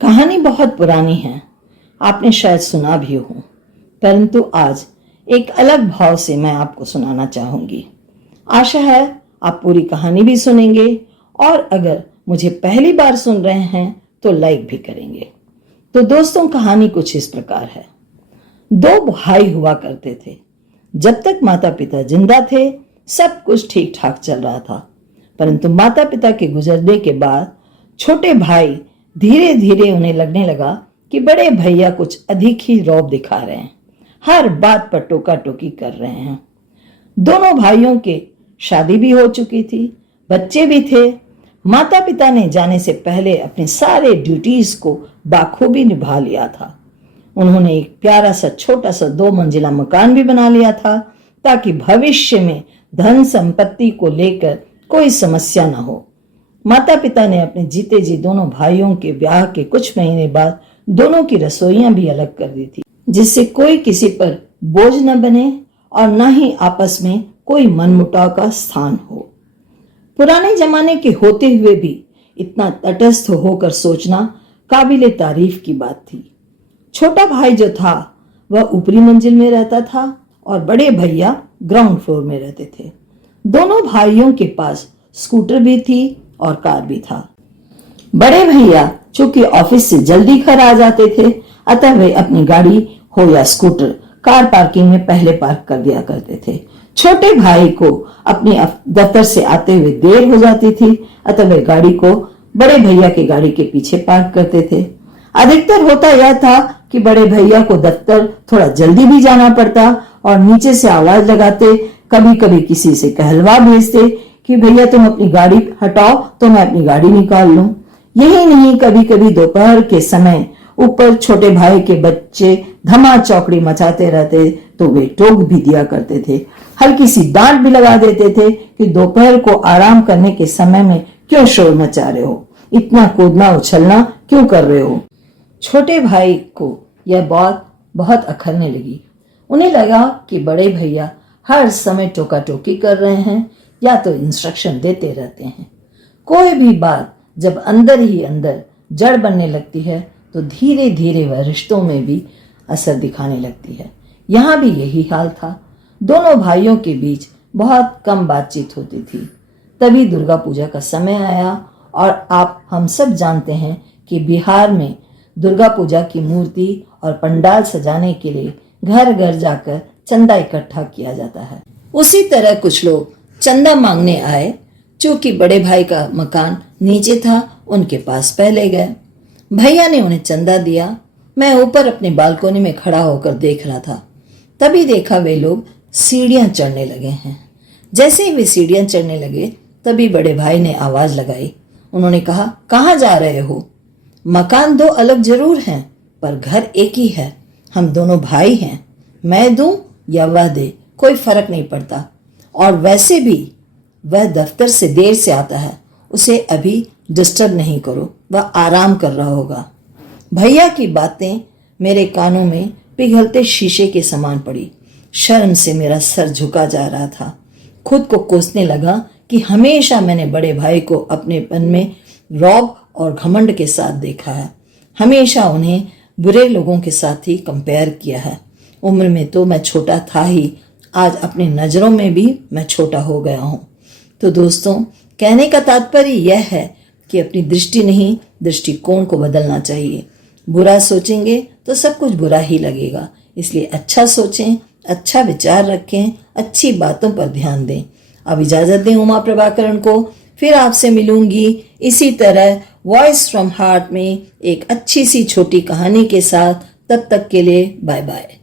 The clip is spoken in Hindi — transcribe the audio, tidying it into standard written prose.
कहानी बहुत पुरानी है, आपने शायद सुना भी हो, परंतु आज एक अलग भाव से मैं आपको सुनाना चाहूंगी। आशा है आप पूरी कहानी भी सुनेंगे और अगर मुझे पहली बार सुन रहे हैं तो लाइक भी करेंगे। तो दोस्तों, कहानी कुछ इस प्रकार है। दो भाई हुआ करते थे। जब तक माता पिता जिंदा थे सब कुछ ठीक ठाक चल रहा था, परंतु माता पिता के गुजरने के बाद छोटे भाई धीरे धीरे उन्हें लगने लगा कि बड़े भैया कुछ अधिक ही रौब दिखा रहे हैं, हर बात पर टोका टोकी कर रहे हैं। दोनों भाइयों के शादी भी हो चुकी थी, बच्चे भी थे। माता पिता ने जाने से पहले अपने सारे ड्यूटीज को बाखूबी निभा लिया था। उन्होंने एक प्यारा सा छोटा सा 2 मंजिला मकान भी बना लिया था ताकि भविष्य में धन संपत्ति को लेकर कोई समस्या न हो। माता पिता ने अपने जीते जी दोनों भाइयों के ब्याह के कुछ महीने बाद दोनों की रसोइयां भी अलग कर दी थी, जिससे कोई किसी पर बोझ न बने और न ही आपस में कोई मनमुटाव का स्थान हो। पुराने जमाने के होते हुए भी इतना तटस्थ होकर सोचना काबिले तारीफ की बात थी। छोटा भाई जो था वह ऊपरी मंजिल में रहता था और बड़े भैया ग्राउंड फ्लोर में रहते थे। दोनों भाइयों के पास स्कूटर भी थी और कार भी था। बड़े भैया चूंकि ऑफिस से जल्दी घर आ जाते थे, अतः वे अपनी गाड़ी हो या स्कूटर कार पार्किंग में पहले पार्क कर दिया करते थे। छोटे भाई को अपनी दफ्तर से आते हुए देर हो जाती थी, अतः वे गाड़ी को बड़े भैया की गाड़ी के पीछे पार्क करते थे। अधिकतर होता यह था कि बड़े भैया को दफ्तर थोड़ा जल्दी भी जाना पड़ता और नीचे से आवाज लगाते, कभी कभी किसी से कहलवा भेजते कि भैया तुम अपनी गाड़ी हटाओ तो मैं अपनी गाड़ी निकाल लूं। यही नहीं, कभी कभी दोपहर के समय ऊपर छोटे भाई के बच्चे धमा चौकड़ी मचाते रहते तो वे टोक भी दिया करते थे। हल्की सी डांट भी लगा देते थे कि दोपहर को आराम करने के समय में क्यों शोर मचा रहे हो, इतना कूदना उछलना क्यों कर रहे हो। छोटे भाई को यह बात बहुत अखरने लगी। उन्हें लगा कि बड़े भैया हर समय टोका टोकी कर रहे हैं या तो इंस्ट्रक्शन देते रहते हैं। कोई भी बात जब अंदर ही अंदर जड़ बनने लगती है तो धीरे धीरे वह रिश्तों में भी असर दिखाने लगती है। यहाँ भी यही हाल था। दोनों भाइयों के बीच बहुत कम बातचीत होती थी। तभी दुर्गा पूजा का समय आया और हम सब जानते हैं कि बिहार में दुर्गा पूजा की मूर्ति और पंडाल सजाने के लिए घर घर जाकर चंदा इकट्ठा किया जाता है। उसी तरह कुछ लोग चंदा मांगने आए। चूंकि बड़े भाई का मकान नीचे था, उनके पास पहले गए। भैया ने उन्हें चंदा दिया। मैं ऊपर अपनी बालकोनी में खड़ा होकर देख रहा था। तभी देखा वे लोग सीढ़ियां चढ़ने लगे हैं। जैसे ही वे सीढ़ियां चढ़ने लगे तभी बड़े भाई ने आवाज लगाई। उन्होंने कहा, कहाँ जा रहे हो? मकान 2 अलग जरूर हैं पर घर एक ही है। हम दोनों भाई हैं, मैं दूं या वह दे कोई फर्क नहीं पड़ता। और वैसे भी वह दफ्तर से देर से आता है, उसे अभी डिस्टर्ब नहीं करो, वह आराम कर रहा होगा। भैया की बातें मेरे कानों में पिघलते शीशे के समान पड़ी। शर्म से मेरा सर झुका जा रहा था। खुद को कोसने लगा कि हमेशा मैंने बड़े भाई को अपनेपन में रौब और घमंड के साथ देखा है। हमेशा उन्हें बुरे लोगों के साथ ही कंपेयर किया है। उम्र में तो मैं छोटा था ही, आज अपनी नजरों में भी मैं छोटा हो गया हूँ। तो दोस्तों, कहने का तात्पर्य यह है कि अपनी दृष्टि नहीं, दृष्टिकोण को बदलना चाहिए। बुरा सोचेंगे तो सब कुछ बुरा ही लगेगा, इसलिए अच्छा सोचें, अच्छा विचार रखें, अच्छी बातों पर ध्यान दें। अब इजाजत दें उमा प्रभाकरण को। फिर आपसे मिलूंगी इसी तरह वॉइस फ्रॉम हार्ट में एक अच्छी सी छोटी कहानी के साथ। तब तक के लिए बाय बाय।